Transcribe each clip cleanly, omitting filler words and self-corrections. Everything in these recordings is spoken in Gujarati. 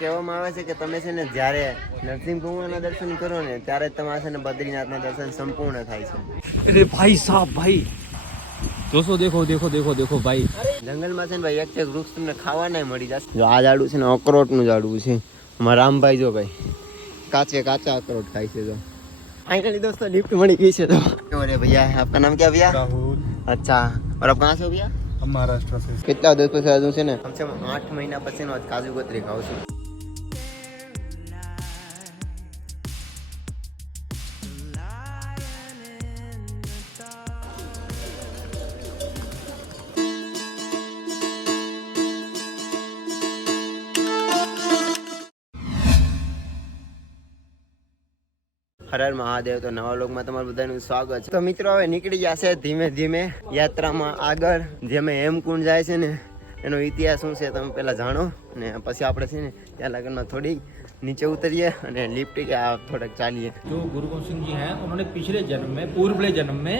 કહેવામાં આવે છે કે તમે છે ને જ્યારે નરસિંહ ભગવાનના દર્શન કરો ને ત્યારે તમારા છે ને બદ્રીનાથના દર્શન સંપૂર્ણ થાય છે। अरे भाई साहब भाई दोस्तों देखो देखो देखो देखो भाई જંગલમાં છે ને ભાઈ એક વૃક્ષ તમને ખાવા નહીં મળી જશે। જો આ ઝાડું છે ને અખરોટનું ઝાડું છે। અમારા રામભાઈ જો ભાઈ કાચા अखरोट खाई से। तो फाइनली दोस्तों लिफ्ट मड़ी गई से। तो अरे भैया आपका नाम क्या भैया? राहुल। अच्छा और आप कहाँ से हो भैया? हम महाराष्ट्र से। કેટલા દિવસ પછી આજુ છે ને કમ સે કમ 8 મહિના પછી નો કાજુ કતરી ખાવ છું। हर हर महादेव। तो नवा लोग में તમારું બધાનું સ્વાગત છે। તો મિત્રો હવે નીકળી ગયા છે ધીમે ધીમે યાત્રામાં આગળ। જેમે હેમકુંડ જાય છે ને એનો ઇતિહાસ શું છે તમે પહેલા જાણો ને પછી આપણે છે ને ત્યાં લગનમાં થોડી नीचे उतरिए અને લિફ્ટ કે આ થોડક ચાલીએ। जो गुरु गोविंद सिंह जी हैं उन्होंने पिछले जन्म में पूर्वले जन्म में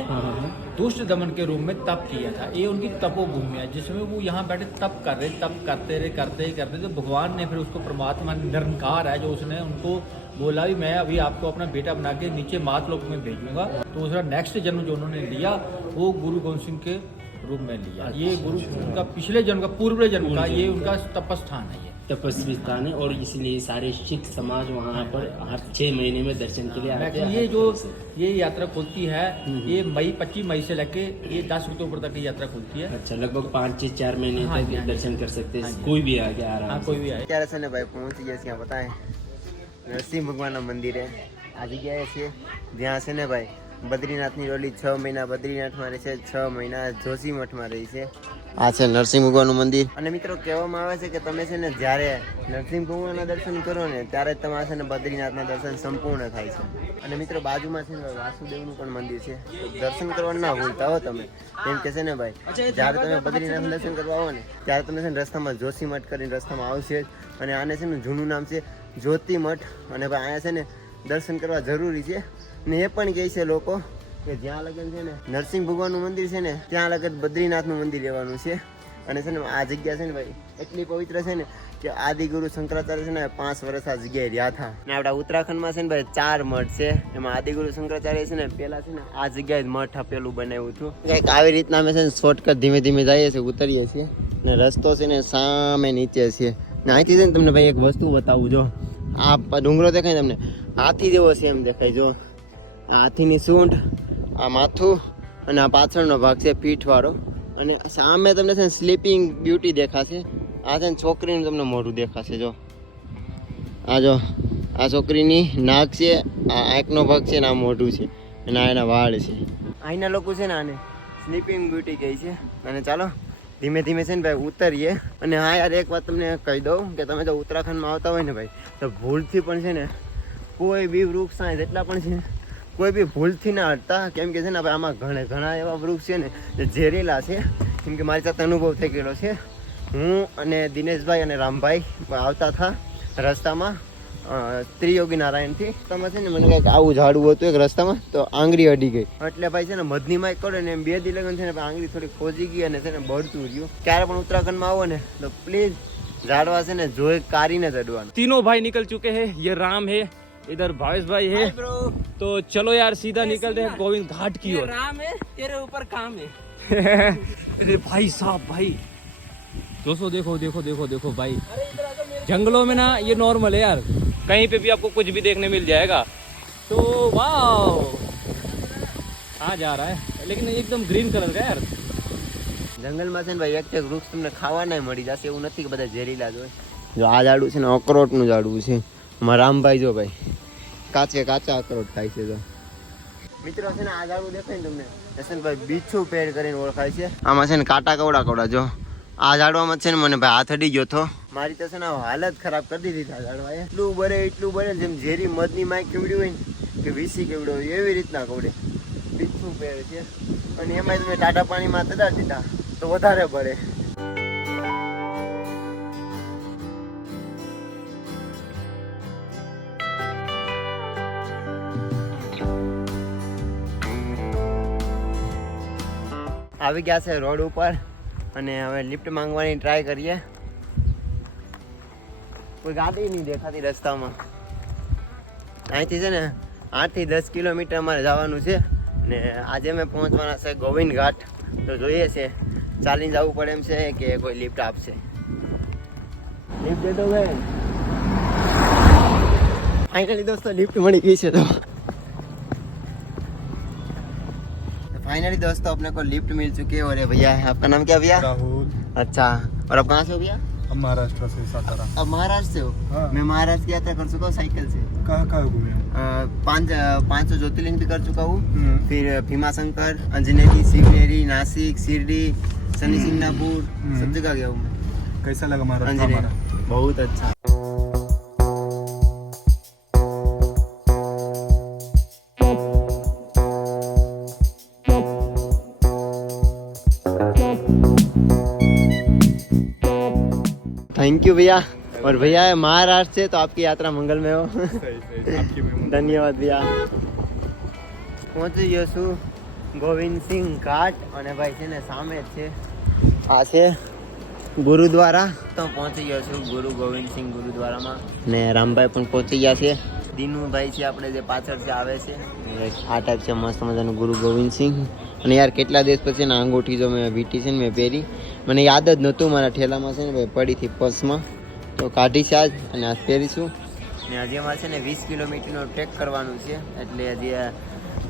दुष्ट दमन के रूप में तप किया था। ये उनकी तपोभूमि है जिसमें वो यहाँ बैठे तप कर रहे, तप करते तो भगवान ने फिर उसको परमात्मा निरंकार है जो उसने उनको बोला भी मैं अभी आपको अपना बेटा बना के नीचे मातलोक में भेजूंगा। तो उसका नेक्स्ट जन्म जो उन्होंने लिया वो गुरु गोविंद सिंह के रूप में लिया। ये गुरु उनका पिछले जन्म का पूर्वले जन्म का ये उनका तपस्थान है। ये तपस्वी स्थान है और इसलिए सारे सिख समाज वहाँ पर हर 6 महीने में दर्शन के लिए आते हैं। ये जो ये यात्रा खुलती है ये मई 25 मई से लेके ये 10 अक्टूबर तक की यात्रा खुलती है। अच्छा लगभग 5 से 4 महीने तक दर्शन कर सकते हैं। कोई भी आ गया आराम कोई भी आए। અત્યારે છે ને ભાઈ પહોંચી ગયા છે પતા है નરસિંહ ભગવાનના મંદિરે। આ જગ્યાએ છે જ્યાં છે ને ભાઈ બદ્રીનાથની ડોલી 6 મહિના બદ્રીનાથમાં રહે છે, 6 મહિના જોશીમઠમાં રહી છે। આ છે નરસિંહ ભગવાનનું મંદિર। અને મિત્રો કહેવામાં આવે છે કે તમે છે ને જ્યારે નરસિંહ ભગવાનના દર્શન કરો ને ત્યારે તમારા છે ને બદ્રીનાથના દર્શન સંપૂર્ણ થાય છે। અને મિત્રો બાજુમાં છે ને વાસુદેવનું પણ મંદિર છે। તો દર્શન કરવાનું ના ભૂલતા હો તમે, કેમ કે છે ને ભાઈ જ્યારે તમે બદ્રીનાથના દર્શન કરવા આવો ને ત્યારે તમે છે ને રસ્તામાં જોશીમઠ કરીને રસ્તામાં આવશે જ। અને આને છે ને જૂનું નામ છે જ્યોતિમઠ। અને ભાઈ અહીંયા છે ને દર્શન કરવા જરૂરી છે। ને એ પણ કહે છે લોકો કે જ્યાં લગન છે ને નરસિંહ ભગવાનનું મંદિર છે ને ત્યાં લગન બદ્રીનાથનું મંદિર રહેવાનું છે। અને છે ને આ જગ્યા છે ને ભાઈ એટલી પવિત્ર છે ને કે આદિગુરુ શંકરાચાર્ય છે ને 5 વર્ષ આ જગ્યાએ રહ્યા હતા। ને આપણા ઉત્તરાખંડમાં છે ને ભાઈ 4 મઠ છે। એમાં આદિગુરુ શંકરાચાર્ય છે ને પહેલા છે ને આ જગ્યાએ જ મઠ આપેલું બનાવ્યું હતું। કંઈક આવી રીતના અમે છે ને શોર્ટકટ ધીમે ધીમે જઈએ છીએ, ઉતરીએ છીએ ને રસ્તો છે ને સામે નીચે છે। ને અહીંથી છે ને તમને ભાઈ એક વસ્તુ બતાવું। જો આ ડુંગરો દેખાય તમને હાથી જેવો છે એમ દેખાય। જો આ હાથીની સૂંઢ, આ માથું અને આ પાછળનો ભાગ છે પીઠવાળો। અને સામે તમને છે ને સ્લીપિંગ બ્યુટી દેખાશે। આ છે ને છોકરીનું તમને મોઢું દેખાશે। જો આ જો આ છોકરીની નાક છે, આ આંખનો ભાગ છે ને આ મોઢું છે અને આ એના વાળ છે। અહીંના લોકો છે ને આને સ્લીપિંગ બ્યુટી કહે છે। અને ચાલો ધીમે ધીમે છે ને ભાઈ ઉતરીએ। અને હા યાર એક વાત તમને કહી દઉં કે તમે જો ઉત્તરાખંડમાં આવતા હોય ને ભાઈ તો ભૂલથી પણ છે ને કોઈ બી વૃક્ષ જેટલા પણ છે કોઈ બી ભૂલથી ના હટતા, કેમ કે છે ને આમાં ઘણા એવા વૃક્ષ છે ને જે ઝેરીલા છે। કેમ કે મારી સાથે અનુભવ થઈ ગયેલો છે। હું અને દિનેશભાઈ અને રામભાઈ આવતા હતા રસ્તામાં ત્રિયોગી નારાયણથી। તમે છે ને મને કંઈક આવું ઝાડવું હતું એક રસ્તામાં તો આંગળી અડી ગઈ। એટલે ભાઈ છે ને મધની માઇક કરે ને એમ 2 દી લગન છે ને આંગળી થોડી ખોજી ગઈ અને છે ને બળતું રહ્યું। ક્યારે પણ ઉત્તરાખંડમાં આવો ને તો પ્લીઝ ઝાડવા છે ને જોઈ કારીને ચડવાનું। तीनों भाई निकल चुके हैं। ये राम है, इधर भावेश भाई है। तो चलो यार सीधा निकलते हैं गोविंद घाट की ओर। राम है तेरे ऊपर काम है। अरे भाई साहब भाई दोस्तों देखो देखो देखो देखो भाई जंगलों में ना ये नॉर्मल है यार, कहीं पे भी आपको कुछ भी देखने मिल जाएगा। तो वाह आ जा रहा है लेकिन एकदम ग्रीन कलर का यार। જંગલમાં છે ને ભાઈ એક વૃક્ષ તમને ખાવા નહીં મળી જશે એવું નથી કે બધા ઝેરીલા જ હોય। જો આ ઝાડું છે ને અખરોટનું ઝાડું છે। અમારા રામભાઈ જો ભાઈ કાચા અખરોટ ખાય છે। જો મિત્રો છે ને આ ઝાડું દેખાય ને તમને ભાઈ બીછું પેડ કરીને ઓળખાય છે। આમાં છે ને કાંટા કવડા જો આ ઝાડવામાં છે ને મને ભાઈ હાથ અડી ગયો હતો। મારી તો છે ને હાલત ખરાબ કરી દીધી આ ઝાડવાએ। એટલું બરે જેમ ઝેરી મધની માય કેવડી હોય ને કે વીસી કેવડો હોય એવી રીતના કવડે બીછું પેડ છે। અને એમાં તમે ટાટા પાણીમાં તડા દીધા તો વધારે ભરે। આવી ગયા છે રોડ ઉપર અને હવે લિફ્ટ માંગવાની ટ્રાય કરીએ। કોઈ ગાડી નહીં દેખાતી રસ્તામાં. અહીંથી છે ને 8 થી 10 કિલોમીટર અમારે જવાનું છે ને આજે અમે પહોંચવાના છે ગોવિંદ ઘાટ. તો જોઈએ છે ચાલીને જવું પડે એમ છે કે કોઈ લિફ્ટ આપશે. લિફ્ટ દે દો ભાઈ. ફાઇનલી દોસ્તો લિફ્ટ મળી गई છે. तो फाइनली दोस्तों अपने को लिफ्ट मिल चुकी है. और भैया है, आपका नाम क्या भैया? राहुल. अच्छा, और आप कहाँ से हो भैया? हम महाराष्ट्र से सातारा. अब महाराष्ट्र से हो? हाँ. मैं महाराष्ट्र की यात्रा कर चुका हूँ साइकिल से. कहाँ कहाँ घूमे? 500 ज्योतिर्लिंग भी कर चुका हूँ. हम्म. फिर भीमा शंकर, अंजनेरी, शिवनेरी, नासिक, शिरडी, शनि सिंगनापुर सब जगह गया हूँ मैं. कैसा लगा महाराष्ट्र अंजनेरी हमारा? बहुत अच्छा. थैंक यू भैया. और भैया है महाराष्ट्र से, तो आपकी यात्रा मंगल में हो. सही आपकी भी. ધન્યવાદ ભૈયા. પહોંચી ગયો છું ગોવિંદ સિંહ ઘાટ અને ભાઈ છે ને સામે જ છે આ છે ગુરુદ્વારા. તો પહોંચી ગયો છું ગુરુ ગોવિંદ સિંહ ગુરુદ્વારામાં ને રામભાઈ પણ પહોંચી ગયા છે. દીનુભાઈ છે આપણે જે પાછળ છે આવે છે. આ ટાઈપ છે મસ્ત મજાનું ગુરુ ગોવિંદ સિંહ. અને યાર કેટલા દિવસ પછી ને અંગૂઠી જો મેં વીટી છે ને મેં પહેરી, મને યાદ જ નહોતું મારા ઠેલામાં છે ને ભાઈ પડી હતી પર્સમાં, તો કાઢી છે આજ અને આજ પહેરીશું. ને હજી અમારે છે ને 20 કિલોમીટરનો ટ્રેક કરવાનું છે, એટલે હજી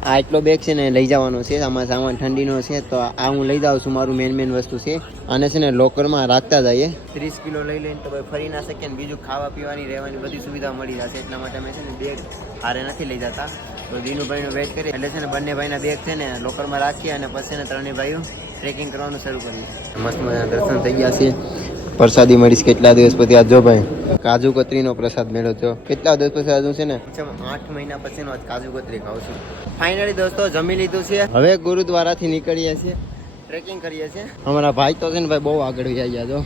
આ એટલો બેગ છે ને લઈ જવાનો છે. આમાં સામાન ઠંડીનો છે, તો આ હું લઈ જાઉં છું. મારું મેન વસ્તુ છે. આને છે ને લોકરમાં રાખતા જઈએ. 30 કિલો લઈ લઈને તો ભાઈ ફરી ના શકીએ ને બીજું ખાવા પીવાની રહેવાની બધી સુવિધા મળી જશે. એટલા માટે અમે છે ને બેગ હારે નથી લઈ જતા. તો દીનુભાઈનું વેઇટ કરીએ એટલે છે ને બંને ભાઈના બેગ છે ને લોકરમાં રાખીએ અને પછી ને ત્રણેય ભાઈઓ ટ્રેકિંગ કરવાનું શરૂ કરીએ. મસ્ત મજાના દર્શન થઈ ગયા છે. પ્રસાદી મળીશ કેટલા દિવસ પછી. આજ જો ભાઈ કાજુ કતરીનો પ્રસાદ મેળો છો. કેટલા દિવસ પછી આજુ છે ને 8 મહિના પછીનો આજ કાજુ કતરી ખાઉં છું. ફાઇનલી દોસ્તો જમી લીધું છે. હવે ગુરુદ્વારાથી નીકળીએ છીએ, ટ્રેકિંગ કરીએ છીએ. અમારા ભાઈ તો છે ને ભાઈ બહુ આગળ જઈ ગયા છો.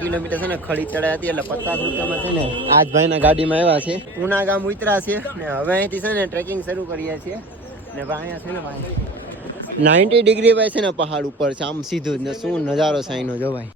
કિલોમીટર છે ને ખડી ચડાઈ હતી એટલે 50 રૂપિયામાં છે ને આજ ભાઈના ગાડીમાં આવ્યા છે. ઉના ગામ ઉતરા છે ને હવે અહીંથી છે ને ટ્રેકિંગ શરૂ કરીએ છીએ. ને ભાઈ અહીંયા છે ને ભાઈ 90 ડિગ્રી ભાઈ છે ને પહાડ ઉપર છે, આમ સીધું જ ને શું નજારો સાઈનો જો ભાઈ.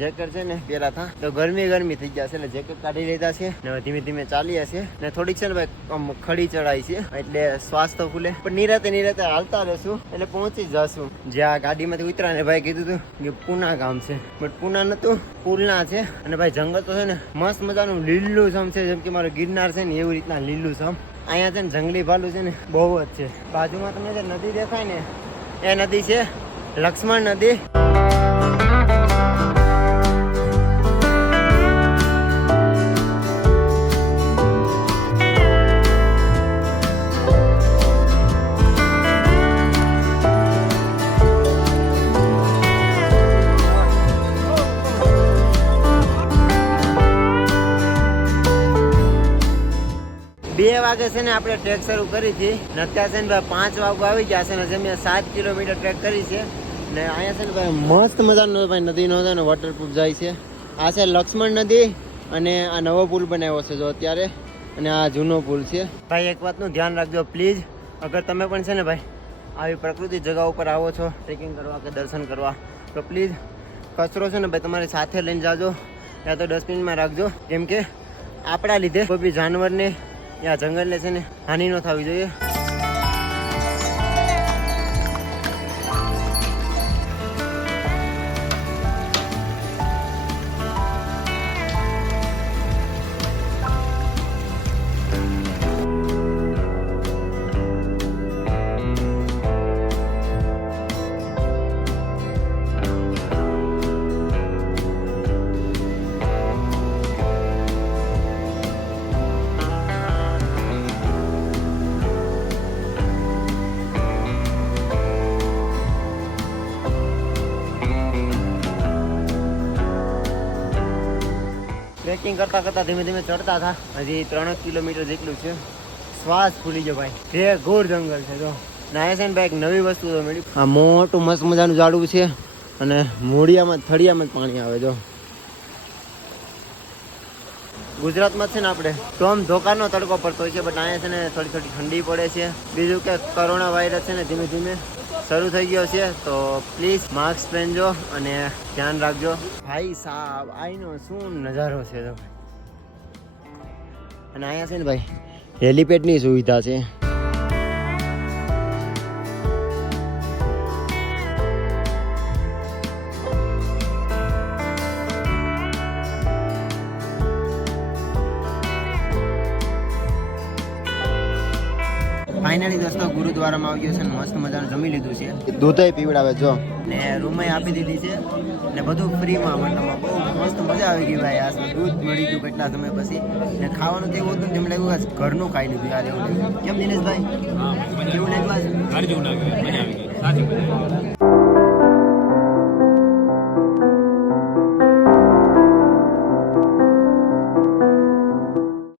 જેકેટ છે ને પહેલા હતા તો ગરમી થઈ ગયા છે એટલે જેકેટ કાઢી લીધા છે ને ધીમે ધીમે ચાલીએ છીએ. ને થોડીક છે ને ભાઈ આમ ખડી ચડાઈ છે એટલે શ્વાસ તો ખુલે, પણ નિરાતે હાલતા રહેશું એટલે પહોંચી જશું. જ્યાં ગાડીમાંથી ઉતરા ને ભાઈ કીધું હતું કે પૂના ગામ છે, બટ પૂના નતું, પુલના છે. અને ભાઈ જંગલ તો છે ને મસ્ત મજાનું લીલું છમ છે, જેમ કે મારો ગિરનાર છે ને એવી રીતના લીલું છમ. અહીંયા છે ને જંગલી ભાલું છે ને બહુ જ છે. બાજુમાં તમને જે નદી દેખાય ને એ નદી છે લક્ષ્મણ નદી. વાગે છે ને આપણે ટ્રેક શરૂ કરી હતી ને અત્યારે છે ને ભાઈ 5 વાગે આવી ગયા છે ને અમે 7 કિલોમીટર ટ્રેક કરી છે. ને અહીંયા છે ને ભાઈ મસ્ત મજાનો ભાઈ નદીનો છે ને વોટરપ્રૂફ જાય છે. આ છે લક્ષ્મણ નદી અને આ નવો પુલ બનાવ્યો છે જો અત્યારે, અને આ જૂનો પુલ છે. ભાઈ એક વાતનું ધ્યાન રાખજો પ્લીઝ, અગર તમે પણ છે ને ભાઈ આવી પ્રકૃતિ જગા ઉપર આવો છો ટ્રેકિંગ કરવા કે દર્શન કરવા તો પ્લીઝ કચરો છે ને ભાઈ તમારી સાથે લઈને જાજો, યા તો ડસ્ટબિનમાં રાખજો. કેમ કે આપણા લીધે કોઈ બી જાનવરને યા જંગલને છે ને હાનિ ન થવી જોઈએ. ટ્રેકિંગ કરતા કરતા ધીમે ધીમે ચડતા હતા. હજી 3 કિલોમીટર જેટલું છે. શ્વાસ ફૂલી ગયો ભાઈ. જે ઘોર જંગલ છે જો. ના છે ને ભાઈ એક નવી વસ્તુ તો મળી. આ મોટું મસ્ત મજાનું ઝાડવું છે અને મૂળિયામાં થળિયામાં જ પાણી આવે જો. ગુજરાતમાં છે ને આપણે ટોમ ધોકાનો તડકો પડતો હોય છે, બટ અહીંયા છે ને થોડી થોડી ઠંડી પડે છે. બીજું કે કોરોના વાયરસ છે ને ધીમે ધીમે શરૂ થઈ ગયો છે, તો પ્લીઝ માસ્ક પહેરજો અને ધ્યાન રાખજો. ભાઈ સાહેબ આઈનો શું નજારો છે તો. અને અહીંયા છે ને ભાઈ હેલીપેડની સુવિધા છે. ફાઇનલી દોસ્તો ગુરુદ્વારામાં આવી ગયો છે ને મસ્ત મજાનું જમી લીધું છે. દૂધય પીવડાવે જો ને રૂમે આપી દીધી છે ને બધું ફ્રીમાં. મતલબ બહુ મસ્ત મજા આવી ગઈ ભાઈ. આ દૂધ મળી ગયું કેટલા સમય પછી ને ખાવાનું તો એવું હતું તેમ લાગ્યું ઘરનું ખાઈ લીધું યાર એવું લાગ્યું. કેમ દિનેશભાઈ કેવું લાગ્યું?